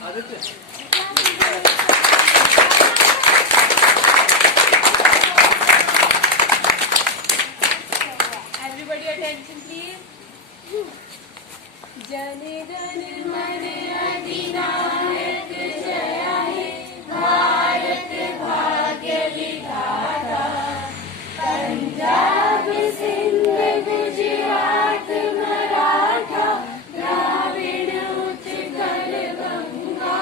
Everybody attention please. Jana Gana मन अधिनायक जय हे भारत भाग्य विधाता पंजाब सिंध गुजरात मराठा द्राविड़ उत्कल गंगा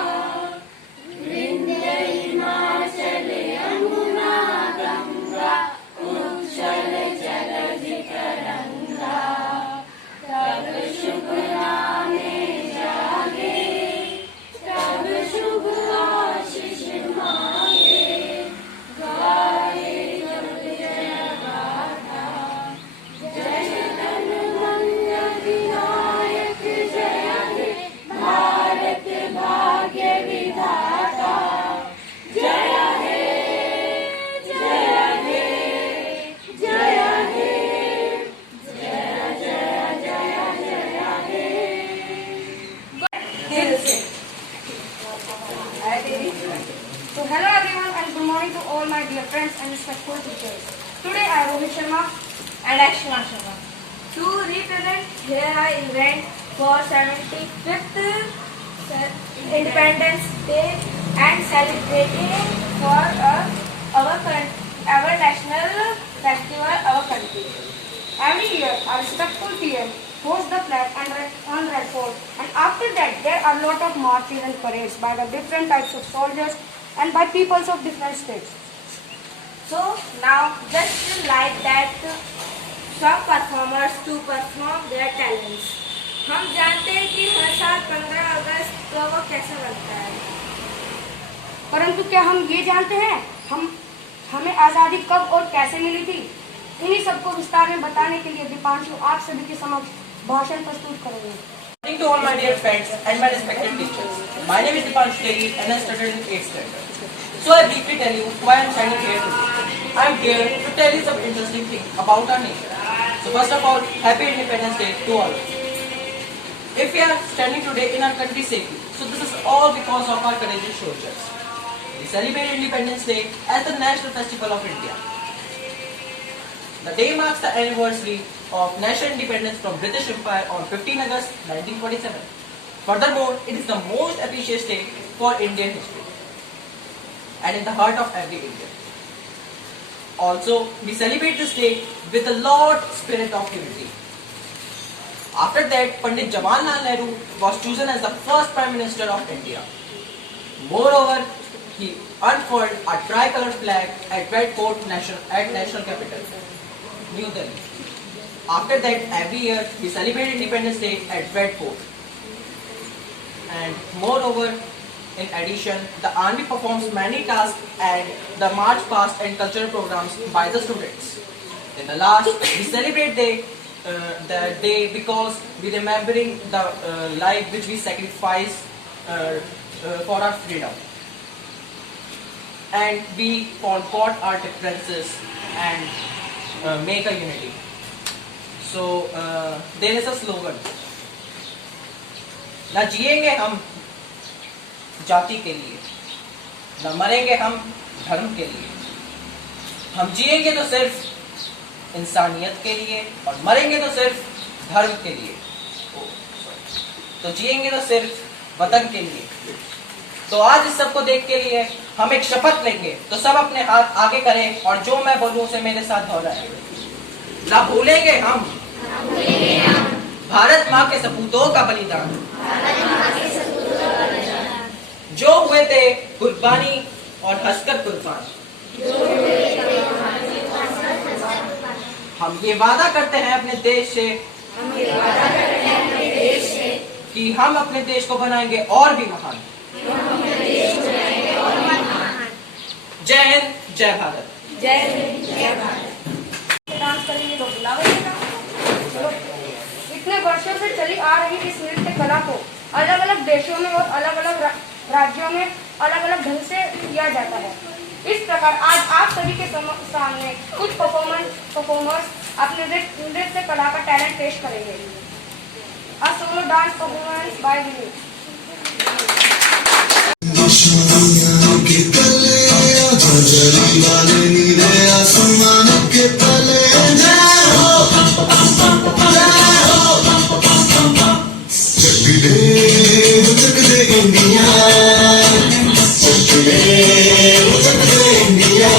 विंध्य हिमाचल यमुना गंगा उच्छल जलधि तरंगा तब शुभ नामे जागे तब शुभ आशीष मांगे गाए जब जय गाथा जय धन मंगल विनायक जय हे भारत भाग्य विधाता जय हे जय हे जय हे जय जय जय जय हे दिल से। So hello everyone and good morning to all my dear friends and respectful teachers. Today I am Rohit Sharma and Akshma Sharma. To represent here I invent for 75th Independence Day and celebrating for our national festival, our country. Every year our respectful PM hosts the flag on Red Fort, and after that there are lot of marches and parades by the different types of soldiers and by peoples of different states. So now just like that some performers to perform their talents. हम जानते हैं कि हर साल 15 अगस्त को वो कैसे बनता है, परंतु क्या हम ये जानते हैं हमें आज़ादी कब और कैसे मिली थी? इन्हीं सबको विस्तार में बताने के लिए दीपांशु आप सभी के समक्ष भाषण प्रस्तुत करेंगे। Good evening to all my dear friends and my respected teachers. My name is Dipanshu Teli and I studied in 8th standard. So I briefly tell you why I am standing here today. I am here to tell you some interesting things about our nation. So first of all, Happy Independence Day to all of you. If we are standing today in our country's safety, so this is all because of our courageous soldiers. We celebrate Independence Day as the national festival of India. The day marks the anniversary of national independence from British Empire on 15 August 1947. Furthermore, it is the most appreciated day for Indian history and in the heart of every Indian. Also, we celebrate this day with a lot spirit of unity. After that, Pandit Jawaharlal Nehru was chosen as the first Prime Minister of India. Moreover, he unfurled a tricolour flag at Red Fort National Capital, New Delhi. After that, every year we celebrate Independence Day at Red Fort. And moreover, in addition, the army performs many tasks and the march past and cultural programs by the students. In the last, we celebrate the day because we remembering the life which we sacrificed for our freedom. And we forgot our differences and make a unity. So there is a slogan. ना जिएंगे हम जाति के लिए, ना मरेंगे हम धर्म के लिए। हम जिएंगे तो सिर्फ इंसानियत के लिए और मरेंगे तो सिर्फ धर्म के लिए। तो जिएंगे तो सिर्फ वतन के लिए। तो आज इस सब को देख के लिए हम एक शपथ लेंगे। तो सब अपने हाथ आगे करें और जो मैं बोलूं उसे मेरे साथ दोहराएं। ना भूलेंगे हम भारत माँ के सपूतों का बलिदान, जो हुए थे कुर्बानी और हंसकर कुर्बान। हम ये वादा करते हैं अपने देश से कि हम अपने देश को बनाएंगे और भी महान। जय हिंद, जय भारत। जय हिंद, जय भारत। डांस करेंगे तो बुलावेगा। इतने वर्षों से चली आ रही इस नृत्य कला को अलग अलग देशों में और अलग अलग राज्यों में अलग अलग ढंग से किया जाता है। इस प्रकार आज आप सभी के सामने कुछ परफॉर्मर्स अपने नृत्य कला का टैलेंट पेश करेंगे। A solo dance performance by Vinny. Bajrang वाले नीले आसमान के तले जय हो चक दे इंडिया चक दे इंडिया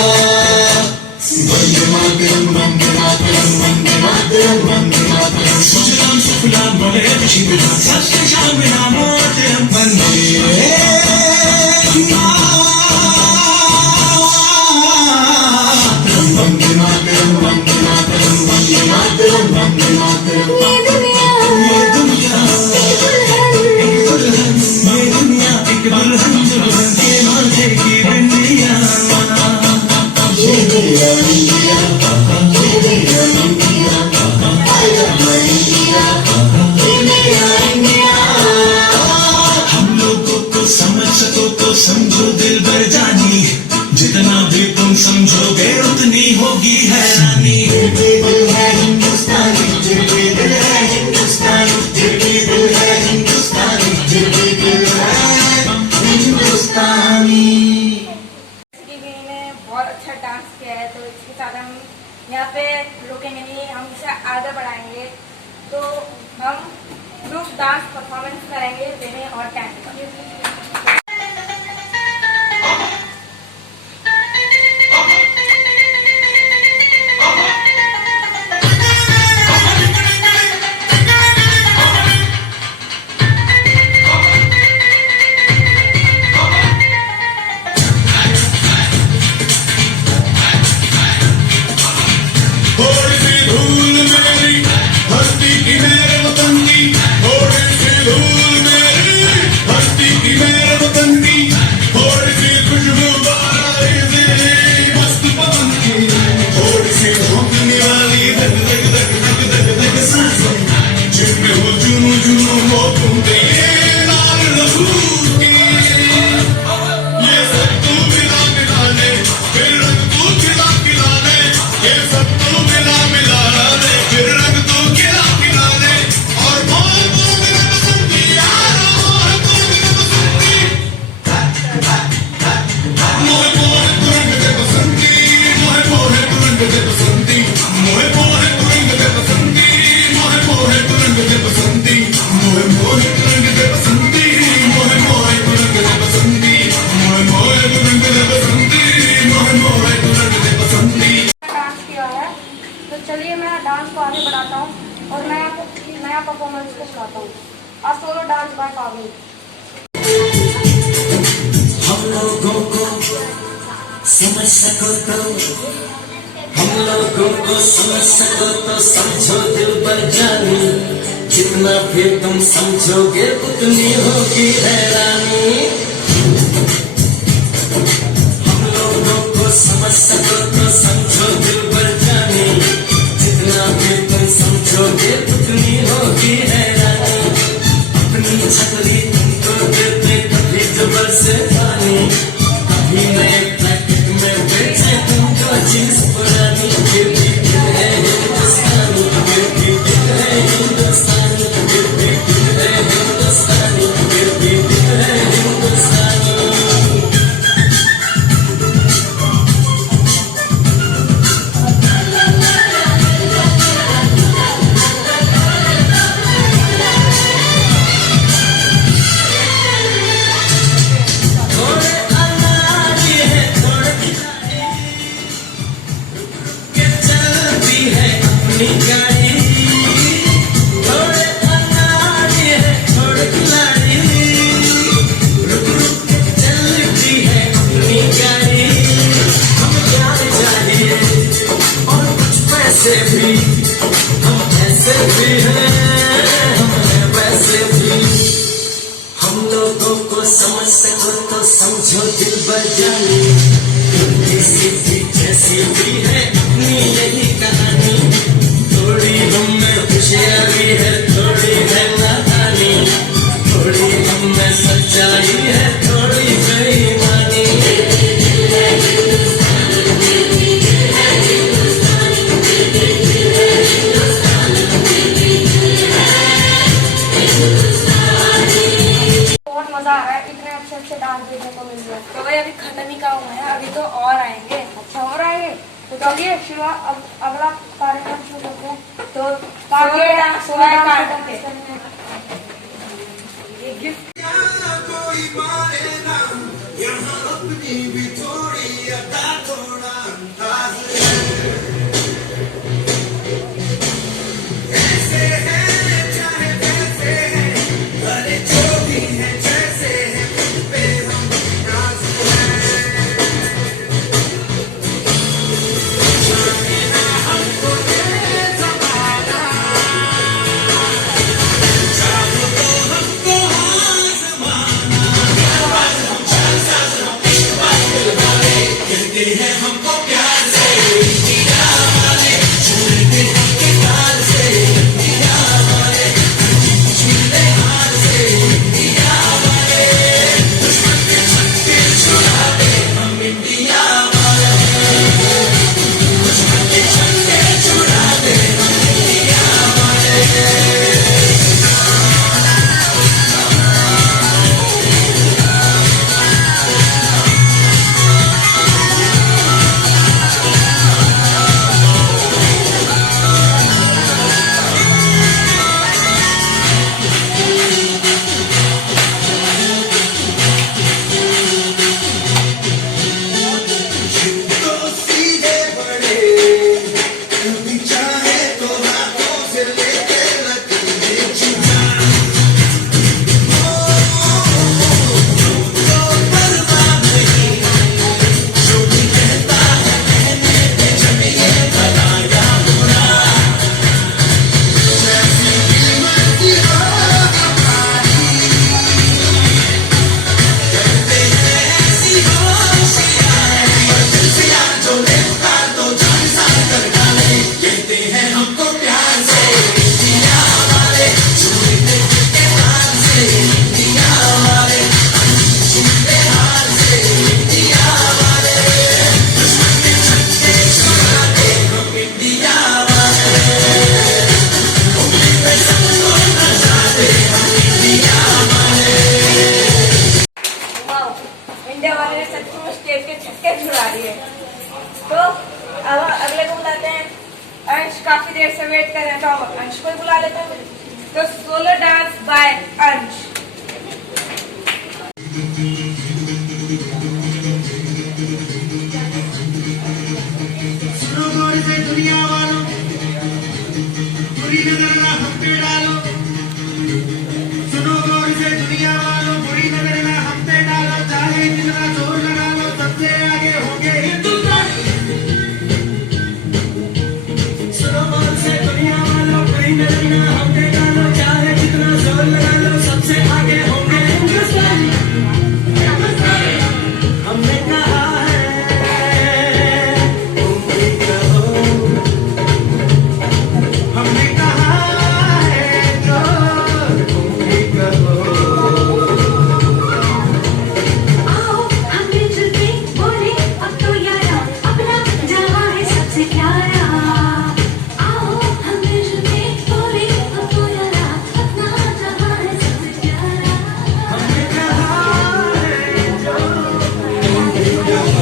वंदे मातरम वंदे मातरम वंदे मातरम वंदे मातरम सुजलाम सुफलाम मलयज शिवलाम सत्य श्याम नामोदयम वंदे वंदे मातरम वंदे मातरम वंदे मातरम वंदे मातरम ये दुनिया एक दुल्हन जो बन के माथे की बिंदिया ये मेरा इंडिया ये मेरा India I love my India ये मेरा इंडिया हम लोगों को समझ सको तो समझो दिल भर जानी जितना भी तुम समझोगे उतनी होगी हैरानी दिल पे दिल है हिंदुस्तानी दिल पे दिल है हिंदुस्तानी दिल पे दिल है हिंदुस्तानी दिल पे दिल है हिंदुस्तानी। कि मैंने बहुत अच्छा डांस किया है तो इसके साथ हम यहाँ पे रुकेंगे नहीं, हम इसे आगे बढ़ाएंगे। तो हम ग्रुप डांस परफॉर्मेंस करेंगे विनय और टैंक का। थोड़ी सी धूल मेरी धरती की मेरे वतन की थोड़ी सी धूल मेरी धरती की मेरे वतन की थोड़ी सी खुशबू मस्त पवन की थोड़ी सी धूपने वाली धक धक धक धक धक धक सांसें जिनमें हो जुनू जुनू वो घूमते ये लाल रसूल की ये सब तू मिला मिला ले फिर रंग तू खिला खिला ले ये सब तू मिला मिला ले फिर रंग तू खिला खिला ले और मोह मोह मेरा बसंती यार मोह मोह मेरा बसंती मोह मोह तू रंग दे बसंती मोह मोह तू रंग दे बसंती मोह मोह तू रंग दे बसंती मोह मोह तू रंग दे बसंती मोह मोह तू रंग दे बसंती मोह मोह तू रंग दे बसंती मोह मोह तू रंग दे बसंती मोह मोह तू रंग दे बसंती। डांस किया है तो चलिए मैं डांस को आगे बढ़ाता हूँ और नया परफॉर्मेंस को सुनाता हूँ। आज सोलो डांस बाय पाविल। हम लोगों को समझ सको तो हम लोगों को समझ सको तो समझो दिल पर जानी जितना भी तुम समझोगे उतनी होगी हैरानी हम लोगों को समझ सको तो समझो दिल पर जानी जितना भी तुम समझोगे उतनी होगी हैरानी अपनी छतरी तुमको देते कभी जबर से पानी कभी नए पैकेट में बेचे तुमको जींस पुरानी फिर भी दिल है हिंदुस्तानी फिर भी दिल है हिंदुस्तानी फिर भी दिल है हिंदुस्तानी फिर भी दिल है हिंदुस्तानी। थोड़े अनाड़ी है थोड़े खिलाड़ी के चलती है अपनी गाड़ी थोड़े अनाड़ी है थोड़े खिलाड़ी रुक रुक के चलती है अपनी गाड़ी हम प्यार चाहिए और कुछ पैसे भी हम ऐसे भी हैं हम हैं वैसे भी हम लोगों को समझ सको तो समझो दिल भर जानी किसी भी जैसी भी है अपनी यही कहानी थोड़ी हम में खुशियाँ भी है थोड़ी है नादानी थोड़ी हम में सच्चाई है थोड़ी बेईमानी बहुत मजा आ रहा है, इतने अच्छे अच्छे डांस देखने को मिल रहे हैं। तो भाई अभी खत्म ही का हुआ है, अभी तो और आएंगे। अच्छा हो रहा है। तो चलिए शिवा, अब अगला कार्यक्रम शुरू करते हैं। तो आगे सोलो डांस करने करते हैं। ये गिफ्ट कोई माने ना, यहाँ अपनी भी थोड़ी अदा थोड़ा अंदाज है। ऐसे हैं चाहे वैसे हैं, भले जो भी हैं जैसे हैं, खुद पे हम नाज हैं। चाहे ना हमको ये ज़माना, चाहो तो हमको आज़माना। कहते हैं हमको प्यार से इंडिया वाले, छूते हमके तार से इंडिया वाले, छूते हार से इंडिया वाले, दुश्मन के छक्के छुड़ा दे हम इंडिया वाले, दुश्मन के छक्के छुड़ा दे हम इंडिया वाले। तो सीधे बड़े, कभी चाहे तो हाथों से लेके लकीरें चुरा। तो परवाह नहीं, जो भी कहता है कहने दे, चलिए भला या बुरा। जैसी भी मर्जी हो हमारी, कहते हैं ऐसी होशियारी, दिल से यार जो लेता तो जान सा कर डाले। कहते हैं हमको प्यार से इंडिया वाले, छूते के हाथ से इंडिया वाले, छूते हाथ से इंडिया वाले, दुश्मन के छक्के छुड़ा दे हम इंडिया वाले, उंगली पे सबको नचा दे हम इंडिया वाले। वाओ, इंडिया वाले ने सचमुच स्टेज के छक्के छुड़ा दिए। तो अब अगले को बुलाते हैं। अंश काफी देर से वेट कर रहे हैं, तो हम अंश को ही बुला लेते हैं। तो सोलो डांस बाय अंश। सुनो गौर से दुनिया वालों, बुरी नजर ना हम पे डालो। सुनो गौर से दुनिया वालों, बुरी नजर ना हम पे डालो। चाहे जितना जोर लगा लो, सबसे आगे होंगे हिंदुस्तान। सुनो गौर से दुनिया वालों, बुरी नजर ना हम पे डालो। चाहे जितना जोर लगा लो, सबसे आगे होंगे हिंदुस्तान। हमने कहा है तुम भी कहो, हमने कहा है जो तुम भी कहो। आओ हम मिलजुल के बोले अब तो यारा, अपना जहां है सबसे प्यारा। आओ हम मिलजुल के बोले अब तो यारा, अपना जहां है सबसे प्यारा। हमने कहा है जो तुम भी कहो।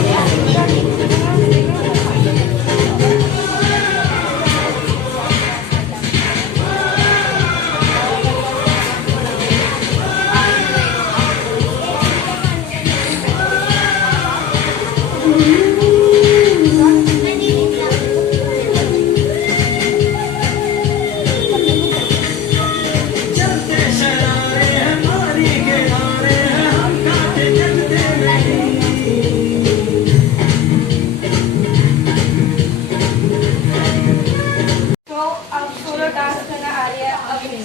चलते शरारे हैं, पानी के नारे हैं, हम काटे जगते नहीं। तो अब सोलो डांस करना आ रही है अभी।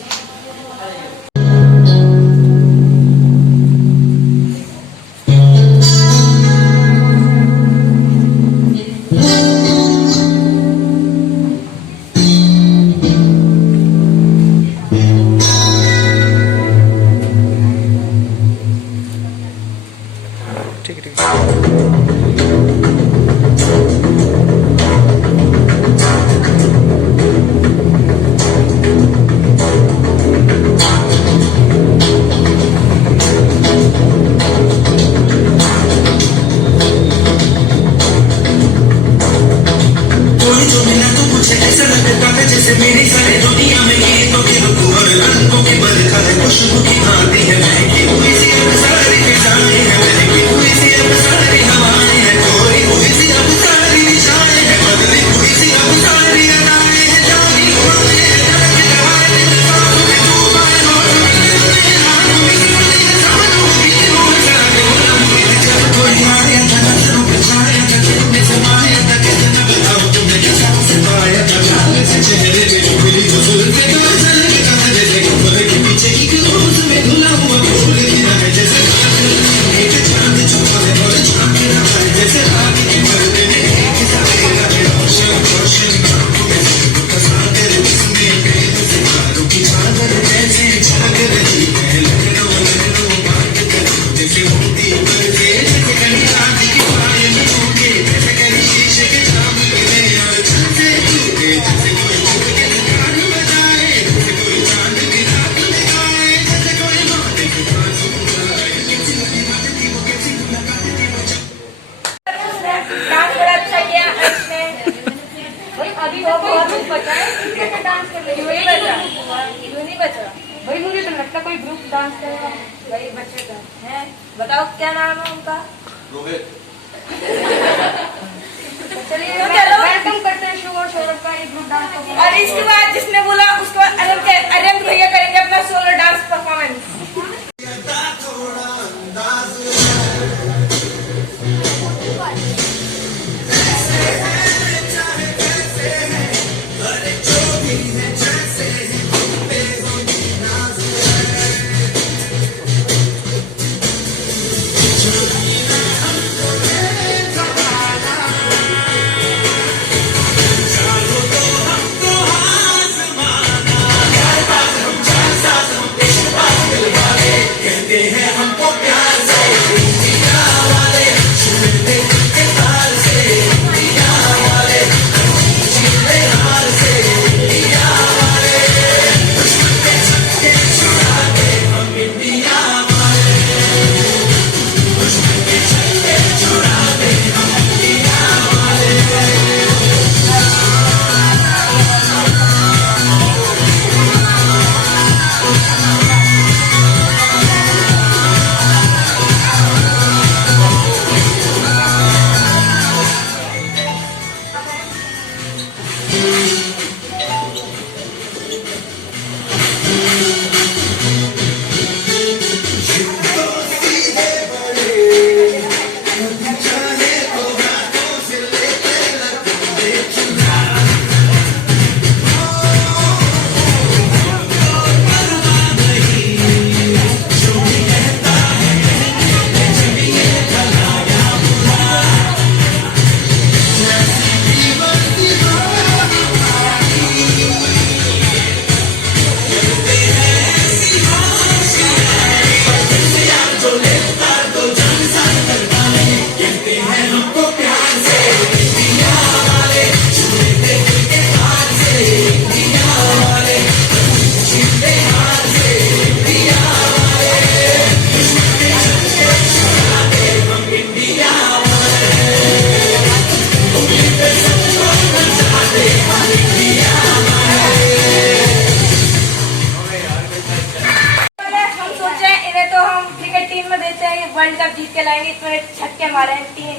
डांस बड़ा अच्छा किया इसने। भाई अभी वो बहुत कुछ बचा है, किस कैसे डांस कर रही क्यों नहीं बचा? क्यों नहीं बचा? भाई मुझे तो लगता कोई ग्रुप डांस करेगा। भाई बचेगा है। बताओ क्या नाम है उनका? चलिए तो चलो। वेलकम करते हैं शुभ और सौरभ का एक ग्रुप डांस परफॉर्मेंस। और इसके बाद जिसने बोला उसके बाद अरियम भैया करेंगे अपना solo dance performance. World cup जीत के लाएंगे, इसमें छक्के मारे हैं 3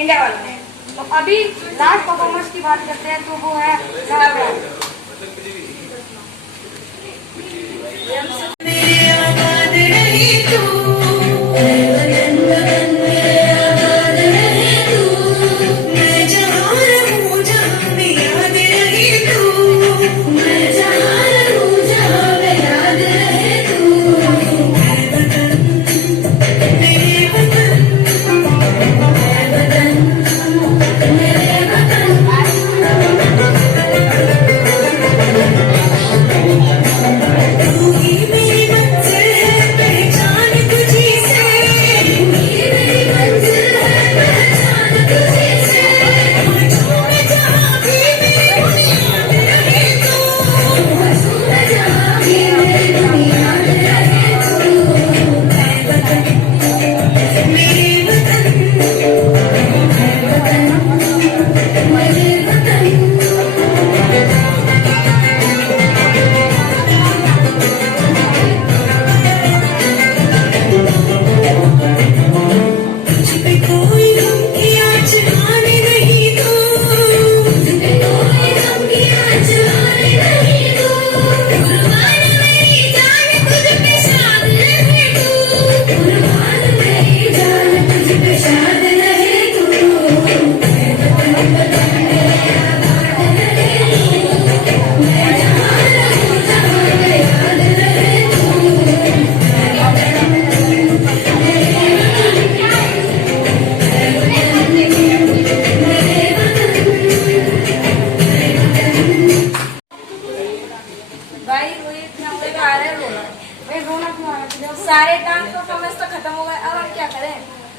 इंडिया वालों ने। तो अभी लास्ट परफॉर्मेंस की बात करते हैं, तो वो है मेरी आबाद रही तू, वतन वतन मेरे आबाद रही तू, मैं जहाँ रहूँ जहाँ में याद रही तू, मैं जहाँ रहूँ जहाँ में याद रहे तू, मेरे वतन मेरे वतन मेरे वतन मेरे वतन। तू ही मेरी मंजिल है, पहचान तुझी से,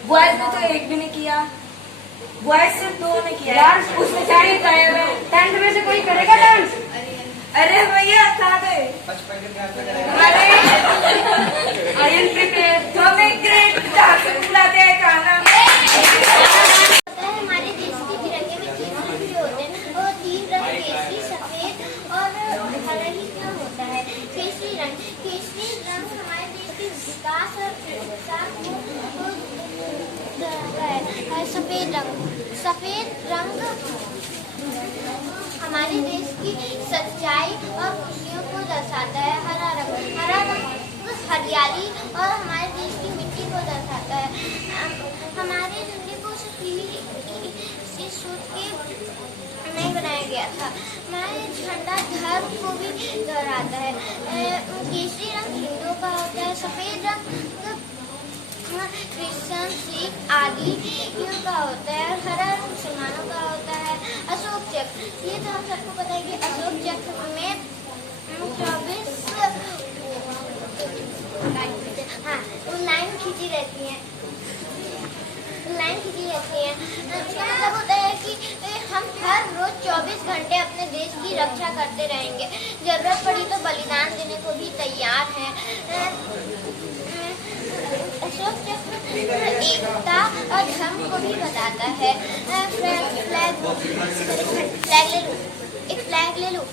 बॉयज ने तो एक भी नहीं किया, बॉयज सिर्फ 2 ने किया यार, उसमें क्या ही गायब है। 10th में से कोई करेगा डांस? अरे भैया कहाँ गए हमारे आयन प्रिपेयर तो हमें ग्रेट जहाँ से बुलाते हैं खाना। हमारे देश के तिरंगे में 3 रंग भी होते हैं और 3 रंग केसरी, सफेद और हरा ही रंग होता है। केसरी रंग हमारे देश के विकास और विकास को दर्शाता है। सफेद रंग हमारे देश की सच्चाई और खुशियों को दर्शाता है। हरा रंग हरियाली और हमारे देश की मिट्टी को दर्शाता है। हमारे झंडे को सिर्फ सोच के नहीं बनाया गया था। हमारे झंडा धर्म को भी दोहराता है। केसरी रंग हिंदुओं का होता है, सफेद रंग क्रिश्चियन, सिख आदि का होता है, और हरा रंग मुसलमानों का होता है। अशोक चक्र, ये तो हम सबको पता है कि अशोक चक्र में 24 लाइन खींची रहती है। इसका मतलब होता है कि हम हर रोज 24 घंटे अपने देश की रक्षा करते रहेंगे। जरूरत पड़ी तो बलिदान देने को भी तैयार हैं। अशोक चक्र एकता और धर्म को भी बताता है। फ्लैग ले लो।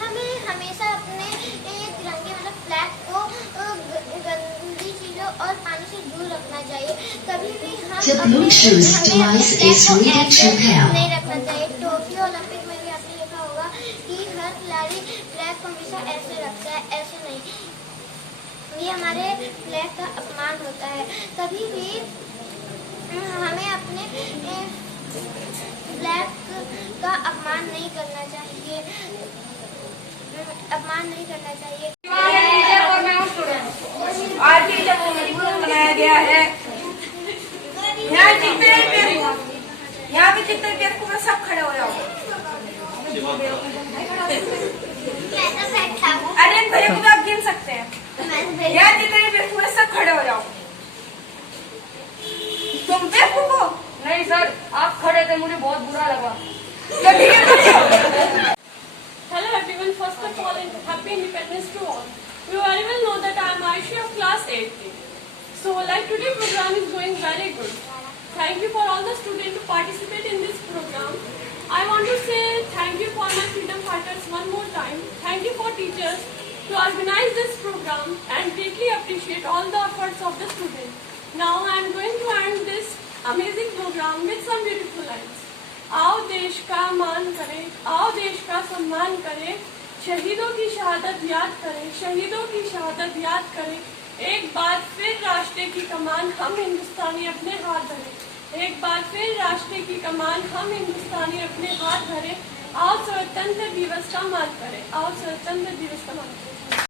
हमें हमेशा अपने तिरंगे मतलब फ्लैग को गंदी चीजों और पानी से दूर रखना चाहिए। कभी भी हम The Bluetooth device is ready to pair. नहीं रखना चाहिए। टोक्यो ओलंपिक में भी आपने देखा होगा कि हर खिलाड़ी फ्लैग को हमेशा ऐसे रखता है, ऐसे नहीं। ये हमारे फ्लैग का अपमान होता है। कभी भी हमें अपने फ्लैग का अपमान नहीं करना चाहिए। और मैं हूँ स्टूडेंट। आज की जब दिवस मनाया गया है, यहाँ पे जितने बेवकूफ है सब खड़े हो जाओ। अरे भैया को तो आप गिन सकते हैं। यहाँ जितने बेवकूफ है सब खड़े हो जाओ। तुम बेवकूफ हो? नहीं सर, आप खड़े थे, मुझे बहुत बुरा लगा। तो ठीक है Hello everyone, first of all, happy independence to all. You very well know that I am Aishi of class 8. So like today program is going very good. Thank you for all the students to participate in this program. I want to say thank you for my freedom fighters one more time. Thank you for teachers to organize this program and greatly appreciate all the efforts of the students. Now I am going to end this amazing program with some beautiful lines. आओ देश का मान करें, आओ देश का सम्मान करें, शहीदों की शहादत याद करें, शहीदों की शहादत याद करें। एक बार फिर राष्ट्र की कमान हम हिंदुस्तानी अपने हाथ धरें, एक बार फिर राष्ट्र की कमान हम हिंदुस्तानी अपने हाथ धरें। आओ स्वतंत्र दिवस का मान करें, आओ स्वतंत्र दिवस का मान करें।